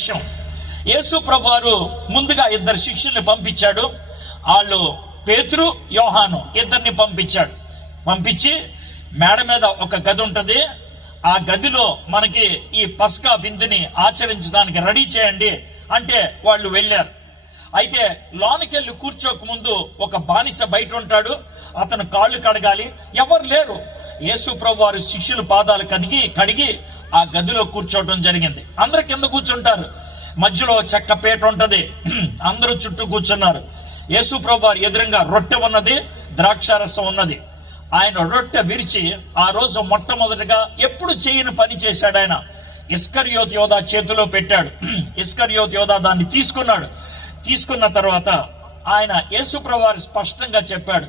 విషయం. యేసు ప్రభువారు ముందుగా ఇద్దరు శిష్యుల్ని పంపించాడు. వాళ్ళు పేతురు, యోహాను ఇద్దరిని పంపించి మేడ మీద ఒక గది ఉంటుంది. ఆ గదిలో మనకి ఈ పస్కా విందుని ఆచరించడానికి రెడీ చేయండి అంటే వాళ్ళు వెళ్ళారు. అయితే లోనికి కూర్చోక ముందు ఒక బానిస బయట ఉంటాడు. అతను కాళ్ళు కడగాలి, ఎవరు లేరు. యేసు ప్రభు వారి శిష్యుల పాదాలు కడిగి ఆ గదిలో కూర్చోవడం జరిగింది. అందరు కింద కూర్చుంటారు. మధ్యలో చెక్క పీట ఉంటది. అందరూ చుట్టూ కూర్చున్నారు. యేసు ప్రభు వారి ఎదురుగా రొట్టె ఉన్నది, ద్రాక్షారసం ఉన్నది. ఆయన రొట్టె విరిచి ఆ రోజు మొట్టమొదటిగా ఎప్పుడు చేయని పని చేశాడు. ఆయన ఇస్కరియోతు యోధా చేతిలో పెట్టాడు. ఇస్కరియోతు యోధా దాన్ని తీసుకున్న తర్వాత ఆయన యేసు ప్రభు వారు స్పష్టంగా చెప్పాడు,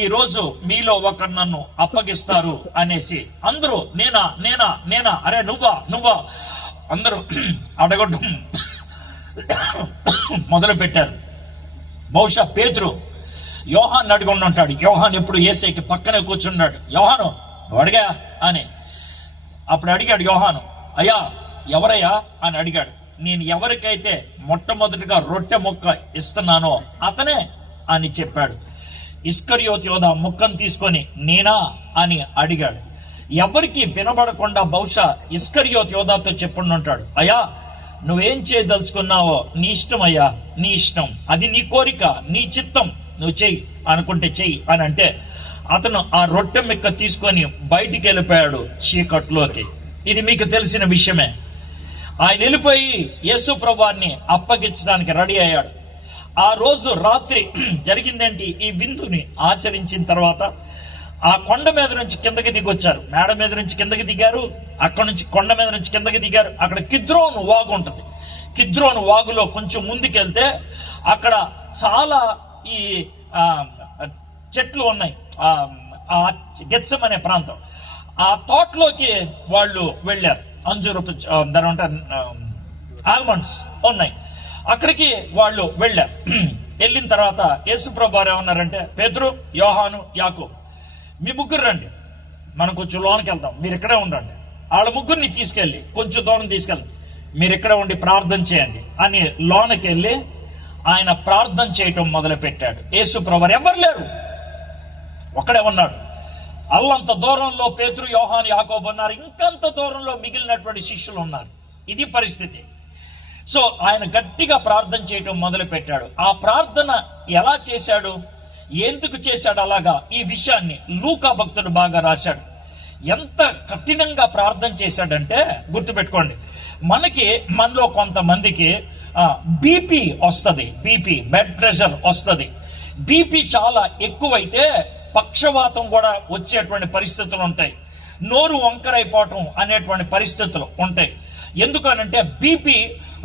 ఈ రోజు మీలో ఒకరు నన్ను అప్పగిస్తారు అనేసి. అందరూ నేనా అరే నువ్వా అందరూ అడగడం మొదలు పెట్టారు. బహుశా పేతురు యోహాన్ అడుగుండి ఉంటాడు. యోహాన్ ఎప్పుడు యేసయ్యకి పక్కనే కూర్చున్నాడు. యోహాను అడిగా అని అప్పుడు అడిగాడు. యోహాను, అయ్యా ఎవరయ్యా అని అడిగాడు. నేను ఎవరికైతే మొట్టమొదటిగా రొట్టె ముక్క ఇస్తున్నానో అతనే అని చెప్పాడు. ఇస్కరియోతు యోధా ముక్కను తీసుకొని నేనా అని అడిగాడు. ఎవరికి వినబడకుండా బహుశా ఇస్కరియోతు యోధాతో చెప్పుండి ఉంటాడు, అయ్యా నువ్వేం చేయదలుచుకున్నావో నీ ఇష్టం అయ్యా, నీ ఇష్టం, అది నీ కోరిక, నీ చిత్తం, నువ్వు చెయ్యి అనుకుంటే చెయ్యి అని అంటే అతను ఆ రొట్టె ముక్క తీసుకొని బయటికి వెళ్ళిపోయాడు చీకట్లోకి. ఇది మీకు తెలిసిన విషయమే. ఆయన వెళ్ళిపోయి యేసు ప్రభువాన్ని అప్పగించడానికి రెడీ అయ్యాడు. ఆ రోజు రాత్రి జరిగిందేంటి, ఈ విందుని ఆచరించిన తర్వాత ఆ కొండ మీద నుంచి కిందకి దిగొచ్చారు. మేడ మీద నుంచి కిందకి దిగారు. అక్కడ నుంచి కొండ మీద నుంచి కిందకి దిగారు. అక్కడ కిద్రోను వాగు ఉంటుంది. కిద్రోను వాగులో కొంచెం ముందుకెళ్తే అక్కడ చాలా ఈ చెట్లు ఉన్నాయి. ఆ గెత్సెం అనే ప్రాంతం, ఆ తోటలోకి వాళ్ళు వెళ్ళారు. అంజూరపు ఆల్మండ్స్ ఉన్నాయి. అక్కడికి వాళ్ళు వెళ్ళారు. వెళ్ళిన తర్వాత యేసు ప్రభు వారు ఏమన్నారంటే, పేతురు, యోహాను, యాకోబు మీ ముగ్గురు రండి, మనం కొంచెం లోనికి వెళ్దాం, మీరు ఇక్కడే ఉండండి. వాళ్ళ ముగ్గురిని తీసుకెళ్ళి కొంచెం దూరం తీసుకెళ్ళి మీరు ఇక్కడే ఉండి ప్రార్థన చేయండి అని లోనికి వెళ్ళి ఆయన ప్రార్థన చేయటం మొదలు పెట్టాడు. యేసు ప్రభు వారు ఎవరు లేరు, ఒక్కడే ఉన్నాడు. అల్లంత దూరంలో పేతురు, యోహాను, యాకోబు ఉన్నారు. ఇంకంత దూరంలో మిగిలినటువంటి శిష్యులు ఉన్నారు. ఇది పరిస్థితి. సో ఆయన గట్టిగా ప్రార్థన చేయటం మొదలు పెట్టాడు. ఆ ప్రార్థన ఎలా చేశాడు, ఎందుకు చేశాడు అలాగా, ఈ విషయాన్ని లూకా భక్తుడు బాగా రాశాడు. ఎంత కఠినంగా ప్రార్థన చేశాడంటే గుర్తుపెట్టుకోండి, మనలో కొంతమందికి బీపీ వస్తుంది, బ్లడ్ ప్రెషర్ వస్తుంది. బీపీ చాలా ఎక్కువైతే పక్షవాతం కూడా వచ్చేటువంటి పరిస్థితులు ఉంటాయి. నోరు వంకరైపోవటం అనేటువంటి పరిస్థితులు ఉంటాయి. ఎందుకనంటే బీపీ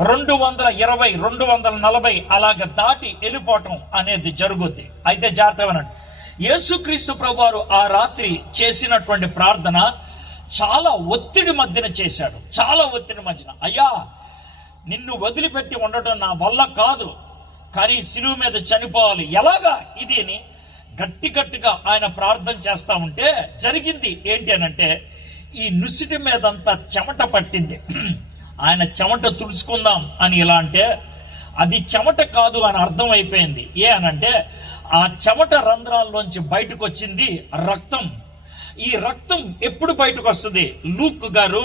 220, 240 అలాగ దాటి వెళ్ళిపోవటం అనేది జరుగుద్ది. అయితే జాగ్రత్తగా యేసుక్రీస్తు ప్రభువారు ఆ రాత్రి చేసినటువంటి ప్రార్థన చాలా ఒత్తిడి మధ్యన చేశాడు. చాలా ఒత్తిడి మధ్యన, అయ్యా నిన్ను వదిలిపెట్టి ఉండటం నా వల్ల కాదు, కానీ శిలువ మీద చనిపోవాలి, ఎలాగా ఇది అని గట్టిగా ఆయన ప్రార్థన చేస్తా ఉంటే జరిగింది ఏంటి అనంటే, ఈ నుసిటి మీదంతా చెమట పట్టింది. ఆయన చెమట తుడుచుకుందాం అని ఇలా అంటే అది చెమట కాదు అని అర్థం అయిపోయింది. అనంటే ఆ చెమట రంధ్రాల్లోంచి బయటకు వచ్చింది రక్తం. ఈ రక్తం ఎప్పుడు బయటకు వస్తుంది, లూక్ గారు